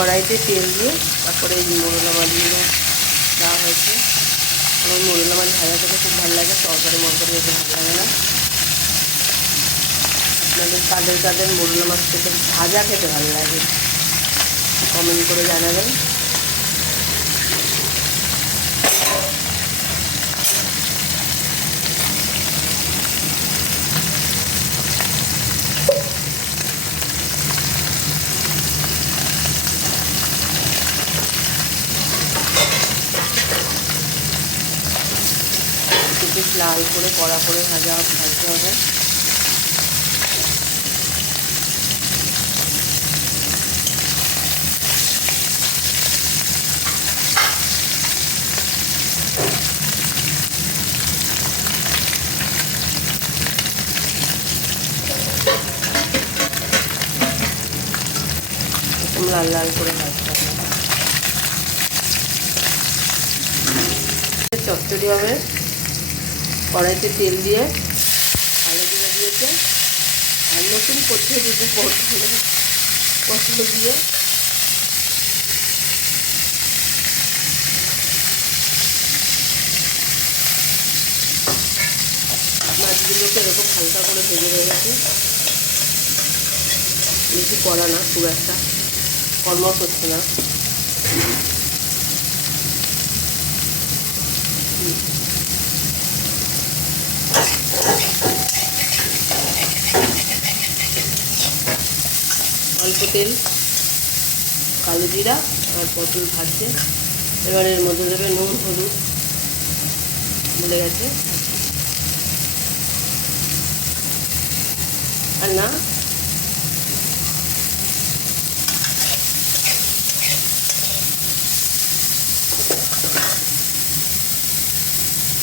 কড়াইতে তেল দিয়ে তারপরে এই মোরলা মাছগুলো দেওয়া হয়েছে। আমার মোরলা মাছ ভাজা খেতে খুব ভালো লাগে, তরকারি মরকারি যেতে ভালো লাগে না। আপনাদের কাদের কাদের মোরলা মাছ খেতে ভাজা খেতে ভালো লাগে কমেন্ট করে জানাবেন। একটু লাল করে কড়া করে ভাজতে হবে। লাল লাল করে ভাজতে হবে। চচ্চড়ি হবে, কড়াইতে তেল দিয়ে কালো জিরা দিয়েছে আর নতুন করতে দিতে পটল দিয়ে মাছগুলোকে এরকম হালকা করে ভেজে হয়ে গেছে। বেশি করা না, খুব একটা কর্ম করছে না। অল্প তেল, কালো জিরা আর পটল ভাজছে। এবার এর মধ্যে দেবে নুন হলুদ, ভুলে গেছে আর না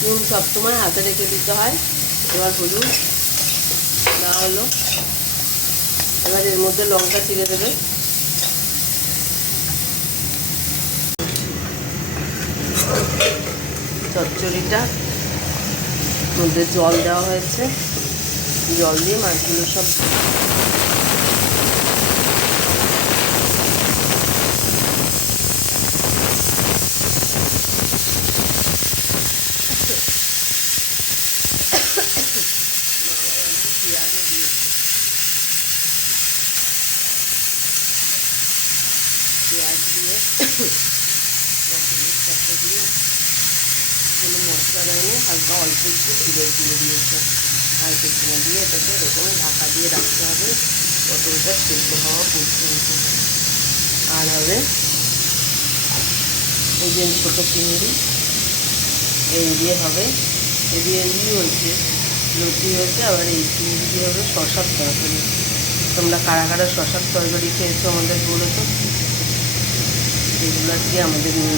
নুন সবসময় হাতে রেখে দিতে হয়। এবার হলুদ না হলো, এবার এর মধ্যে লঙ্কা চিড়ে দেবে। চচ্চড়িটা মধ্যে জল দেওয়া হয়েছে, জল দিয়ে মাছগুলো সব পেঁয়াজ দিয়ে দিয়ে কোনো মশলা দেয়নি, হালকা অল্প একটু জিরে দিয়েছে আর কিছু না দিয়ে এটাকে এরকম ঢাকা দিয়ে রাখতে হবে পটলটা সেদ্ধ হওয়া পর্যন্ত। আর হবে এই যে ছোটো চিংড়ি, এই দিয়ে হবে, এই দিয়ে হয়েছে লতি হয়েছে। আবার এই চিংড়ি দিয়ে হবে শশার তরকারি। তোমরা কারা কারা শশার তরকারি খেয়েছো আমাদের বলো তো। এগুলো আজকে আমাদের নিয়ে